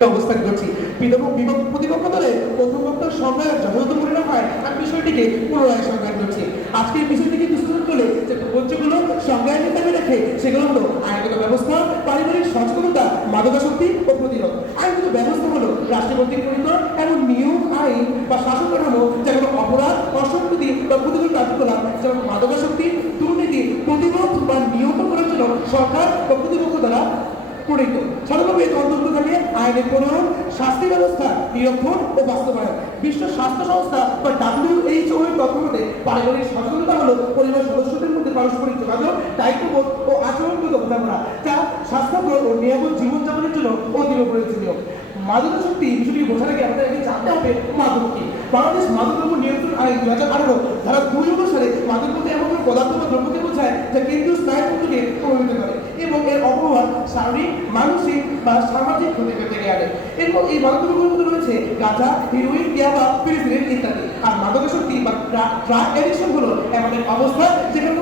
অবস্থান করছি প্রতিপক্ষ দলে প্রথম বক্তার যথাযথ পরিণাম হয় আমি বিষয়টিকে পুনরায় সংজ্ঞান করছি। আজকে এই বিষয়টিকে বিশ্লেষণ করলে যে প্রপঞ্চগুলো সংজ্ঞায় হিসাবে রেখে সেগুলো হলো আইনগত ব্যবস্থা, পারিবারিক সচেতনতা, মাদকাসক্তি ও প্রতিরোধ। আইনগত ব্যবস্থা হলো রাষ্ট্র কর্তৃক প্রণীত এমন নিয়ম আইন বা শাসন কাঠামো যেগুলো অপরাধ অসংগতি বা প্রতিকূল কার্যকলাপ, যেমন মাদকাসক্তি, দুর্নীতি, প্রতিরোধ বা নিয়ন্ত্রণ করার জন্য সরকার বা কর্তৃপক্ষ দ্বারা প্রণীত। অন্তর্ভুক্ত থাকে আইনের প্রণয়ন শাস্তি ব্যবস্থা, নিরক্ষণ ও বাস্তবায়ন। বিশ্ব স্বাস্থ্য সংস্থা, বা ডাব্লিউএইচও এর মতে পারিবারিক সচেতনতা হলো পরিবার সদস্যদের মধ্যে পারস্পরিক যোগাযোগ, দায়িত্ববোধ ও আচরণগত বোঝাপড়া যা স্বাস্থ্যকর ও নিরাপদ জীবনযাপনের জন্য অতীব প্রয়োজনীয়। মাদকাসক্তি বিষয়টি বোঝার আগে আমাদের আগে জানতে হবে মাদক কি। বাংলাদেশ মাদকদ্রব্য নিয়ন্ত্রণ আইন দু হাজার আঠারো, ধারা দুই অনুসারে মাদক বলতে এমন পদার্থ বা দ্রব্যকে বোঝায় যা কেন্দ্রীয় স্নায়ুতন্ত্রকে প্রভাবিত করে। শারীরিক মানসিক বা সামাজিক ক্ষতি পেতে গেলে এরপর এই মাদকদ্রব্যের মধ্যে রয়েছে গাঁজা, হিরোইন ইয়াবা পেনিসিলিন ইত্যাদি। আর মাদকাসক্তি বা ড্রাগ অ্যাডিকশন হলো এমন এক অবস্থা যেখানে